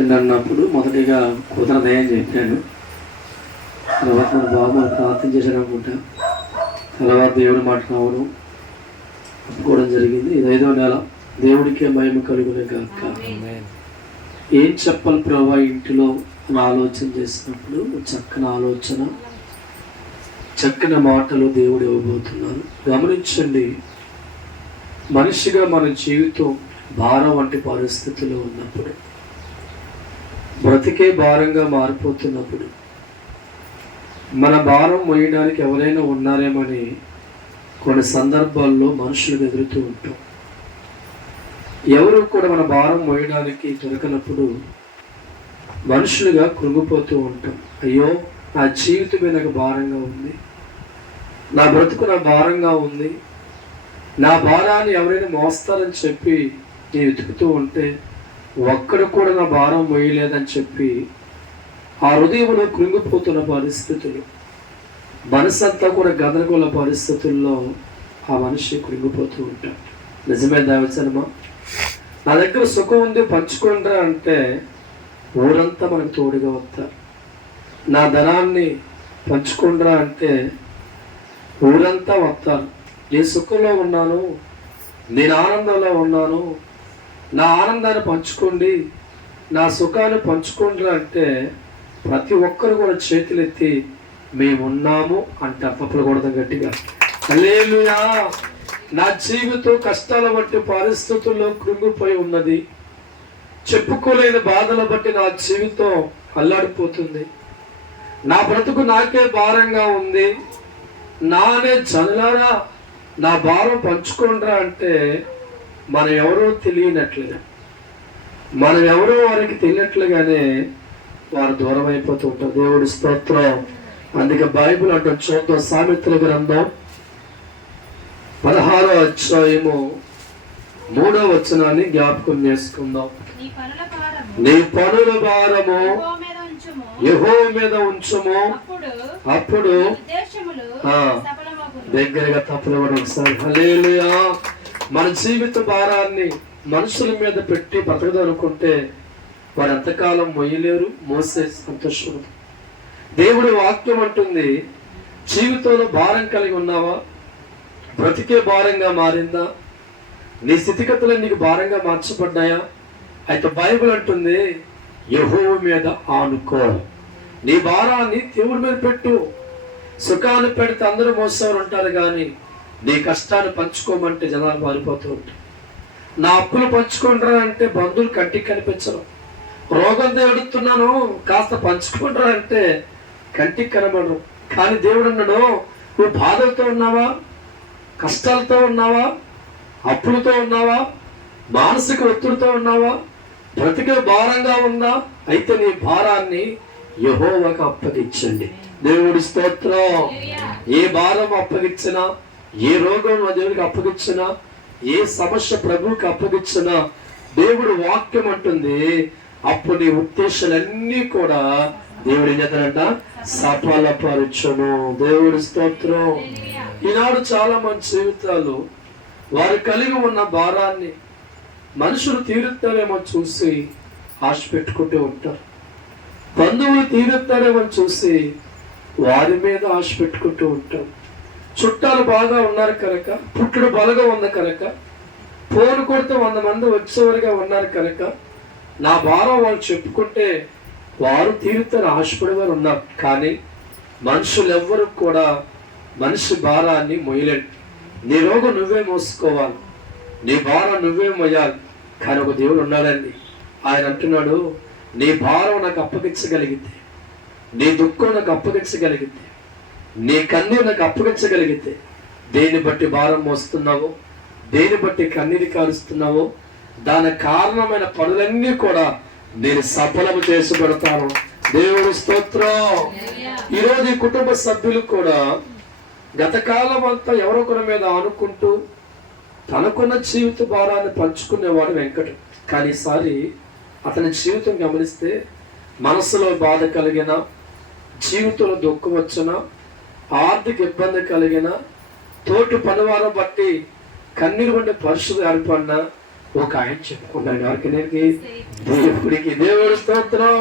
అన్నప్పుడు మొదటిగా కుదరదయని చెప్పాను. తర్వాత మన బాబు ప్రార్థన చేశాడు అనుకుంటా. తర్వాత దేవుడి మాట రావడం ఒప్పుకోవడం జరిగింది. ఇది 5వ నెల. దేవుడికే మహిమ కలుగునే కాక. ఏం చెప్పాలి ప్రభా ఇంటిలో ఆలోచన చేసినప్పుడు చక్కని ఆలోచన, చక్కని మాటలు దేవుడు ఇవ్వబోతున్నారు. గమనించండి, మనిషిగా మన జీవితం భారం వంటి పరిస్థితుల్లో ఉన్నప్పుడు, బ్రతికే భారంగా మారిపోతున్నప్పుడు, మన భారం మోయడానికి ఎవరైనా ఉన్నారేమని కొన్ని సందర్భాల్లో మనుషులకు ఎదురుతూ ఉంటాం. ఎవరు కూడా మన భారం మోయడానికి దొరకనప్పుడు మనుషులుగా కృంగిపోతూ ఉంటాం. అయ్యో, నా జీవితమే నాకు భారంగా ఉంది, నా బ్రతుకు నా భారంగా ఉంది, నా భారాన్ని ఎవరైనా మోస్తారని చెప్పి నేను వెతుకుతూ ఉంటే ఒక్కడు కూడా నా భారం మోయలేదని చెప్పి ఆ హృదయంలో కృంగిపోతున్న పరిస్థితులు, మనసంతా కూడా గదరగోళ పరిస్థితుల్లో ఆ మనిషి కృంగిపోతూ ఉంటాడు. నిజమే దైవజనమా? నా దగ్గర సుఖం ఉంది పంచుకుంటారా అంటే ఊరంతా మనకు తోడుగా వస్తారు. నా ధనాన్ని పంచుకుంటారా అంటే ఊరంతా వస్తారు. నేను సుఖంలో ఉన్నాను, నేను ఆనందంలో ఉన్నాను, నా ఆనందాన్ని పంచుకోండి, నా సుఖాన్ని పంచుకోండి అంటే ప్రతి ఒక్కరు కూడా చేతులెత్తి మేమున్నాము అంటారు. తప్పకూడదు గట్టిగా. హల్లెలూయా. నా జీవితం కష్టాల బట్టి పరిస్థితుల్లో కృంగిపోయి ఉన్నది, చెప్పుకోలేని బాధల బట్టి నా జీవితం అల్లాడిపోతుంది, నా బ్రతుకు నాకే భారంగా ఉంది, నానే జనులారా నా భారం పంచుకోండిరా అంటే మనం ఎవరో తెలియనట్లుగా, మనం ఎవరో వారికి తెలియనట్లుగానే వారు దూరం అయిపోతూ ఉంటారు. దేవుడి స్తోత్రం. అందుకే బైబిల్ అంటే చూద్దాం. సామెతల గ్రంథం 16వ అధ్యాయము 3వ వచనాన్ని జ్ఞాపకం చేసుకుందాం. నీ పనుల భారము యెహోవా మీద ఉంచుము, అప్పుడు దగ్గరగా తప్పనివ్వడం. ఒకసారి హల్లెలూయా. మన జీవిత భారాన్ని మనుషుల మీద పెట్టి బ్రతకదు అనుకుంటే వారు ఎంతకాలం మొయ్యలేరు, మోసే సంతోషం. దేవుడి వాక్యం అంటుంది, జీవితంలో భారం కలిగి ఉన్నావా? బ్రతికే భారంగా మారిందా? నీ స్థితిగతులు నీకు భారంగా మార్చబడ్డాయా? అయితే బైబిల్ అంటుంది, యెహోవా మీద ఆనుకో, నీ భారాన్ని దేవుడి మీద పెట్టు. సుఖాన్ని పెడితే అందరూ మోసేవారు ఉంటారు, కానీ నీ కష్టాన్ని పంచుకోమంటే జనాలు మారిపోతూ ఉంటారు. నా అప్పులు పంచుకుంటారా అంటే బంధువులు కంటికి కనిపించరు. రోగంతో ఎడుతున్నాను కాస్త పంచుకుంటారా అంటే కంటికి కనబడరు. కానీ దేవుడు అన్నాడు, నువ్వు బాధలతో ఉన్నావా, కష్టాలతో ఉన్నావా, అప్పులతో ఉన్నావా, మానసిక ఒత్తిడితో ఉన్నావా, బ్రతికే భారంగా ఉందా? అయితే నీ భారాన్ని యెహోవాకు అప్పగించండి. దేవుడి స్తోత్రం. ఏ భారం అప్పగించినా, ఏ రోగం దేవుడికి అప్పగించినా, ఏ సమస్య ప్రభువుకి అప్పగించినా దేవుడు వాక్యం అంటుంది, అప్పుడు నీ ఉద్దేశాలన్నీ కూడా దేవుడు ఏం చేస్తాడంట? సఫలపరచును. దేవుడి స్తోత్రం. ఈనాడు చాలా మంది జీవితాలు వారు కలిగి ఉన్న భారాన్ని మనుషులు తీరుతారేమో చూసి ఆశ పెట్టుకుంటూ ఉంటారు. బంధువులు తీరుతారేమో చూసి వారి మీద ఆశ పెట్టుకుంటూ ఉంటారు. చుట్టాలు బాగా ఉన్నారు కనుక, పుట్టుడు బలగా ఉంది కనుక, ఫోన్ కొడితే 100 మంది వచ్చేవారుగా ఉన్నారు కనుక నా భారం వాళ్ళు చెప్పుకుంటే వారు తీరుతారు ఆశపడేవారు ఉన్నారు. కానీ మనుషులు ఎవ్వరు కూడా మనిషి భారాన్ని మొయ్యలేడు. నీ రోగం నువ్వే మోసుకోవాలి, నీ భారం నువ్వే మొయ్యాలి. కానీ ఒక దేవుడు ఉన్నాడండి, ఆయన అంటున్నాడు, నీ భారం నాకు అప్పగించగలిగితే, నీ దుఃఖం నాకు అప్పగించగలిగితే, నీ కన్నీరు నాకు అప్పగించగలిగితే, దేని బట్టి భారం మోస్తున్నావో, దేని బట్టి కన్నీరు కారుస్తున్నావో దానికి కారణమైన పనులన్నీ కూడా నేను సఫలము చేసి పెడతాను. దేవుడి స్తోత్రం. ఈరోజు ఈ కుటుంబ సభ్యులు కూడా గతకాలం అంతా ఎవరొకరి మీద ఆనుకుంటూ తనకున్న జీవిత భారాన్ని పంచుకునేవాడు వెంకట. కానీ ఈసారి అతని జీవితం గమనిస్తే మనసులో బాధ కలిగిన, జీవితంలో దుఃఖం వచ్చిన, ఆర్థిక ఇబ్బంది కలిగిన, తోటి పనివారం బట్టి కన్నీరు వంటి పరిస్థితి ఏర్పడినా ఒక ఆయన చెప్పుకున్నాడు ఎవరికి దేవుడికి. దేవుడి స్తోత్రం.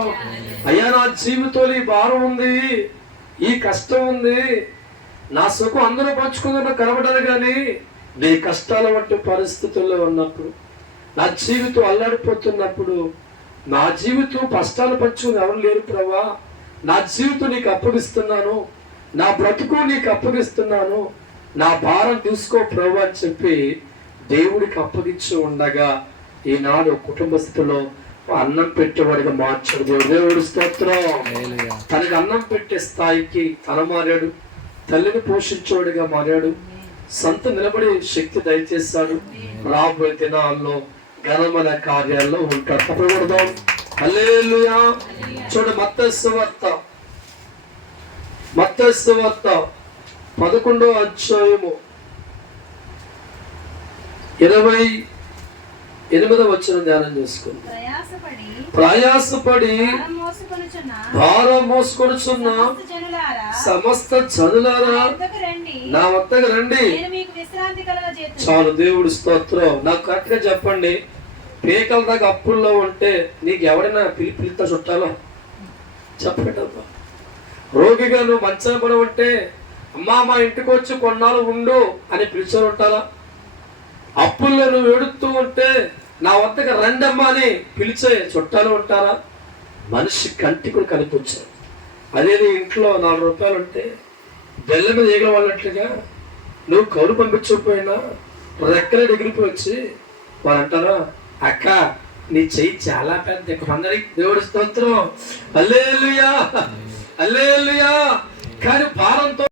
అయ్యా నా జీవితంలో ఈ భారం ఉంది, ఈ కష్టం ఉంది, నా సుఖం అందరూ పంచుకుందరూ కనబడదు, కానీ నీ కష్టాల వంటి పరిస్థితుల్లో ఉన్నప్పుడు, నా జీవితం అల్లాడిపోతున్నప్పుడు, నా జీవితం కష్టాలు పంచుకుని ఎవరు లేరు ప్రభా, నా జీవితం నీకు అప్పగిస్తున్నాను, నా బ్రతుకు నీకు అప్పగిస్తున్నాను, నా భారం తీసుకో ప్రభు అని చెప్పి దేవుడికి అప్పగించి ఉండగా ఈనాడు కుటుంబస్తులో అన్నం పెట్టేవాడిగా మార్చాడు దేవుడు. దేవుడి స్తోత్రం. తనకి అన్నం పెట్టే స్థాయికి తన మారాడు, తల్లిని పోషించేవాడిగా మారాడు, సంత నిలబడి శక్తి దయచేశాడు. రాబోయే దినాల్లో ఘనమైన కార్యాల్లో ఉంటాడు. తప్పకూడదాం. హల్లెలూయా. చూడ మత్తయి సువార్త 11వ అధ్యాయము 28వ వచనం ధ్యానం చేసుకుంది. ప్రయాసపడి భారం మోసుకొనుచున్న సమస్త జనులారా నా వద్దకు రండి. చాలు. దేవుడి స్తోత్రం. నాకు కరెక్ట్ గా చెప్పండి, పేకల దాకా అప్పుల్లో ఉంటే నీకు ఎవడైనా పిలుస్తా చుట్టాలో చెప్పేటబ్బా. రోగిగా నువ్వు మంచం పడి ఉంటే అమ్మా మా ఇంటికి వచ్చి కొన్నాళ్ళు ఉండు అని పిలిచారు ఉంటారా? అప్పుల్లో నువ్వు ఏడుస్తూ ఉంటే నా వద్దకు రండమ్మా అని పిలిచే చుట్టాలు ఉంటారా? మనిషి కంటి కూడా కనిపించారు. అదే నీ ఇంట్లో 4 రూపాయలు ఉంటే బెల్ల మీద ఈగల వాళ్ళట్లుగా నువ్వు కౌలు పంపించకపోయినా రెక్కలే ఎగిరిపోయి వచ్చి వాళ్ళు అంటారా, అక్క నీ చెయ్యి చాలా పెద్ద. అందరికి దేవుడి స్తోత్రం. హల్లెలూయా, హల్లెలూయా. కానీ భారంతో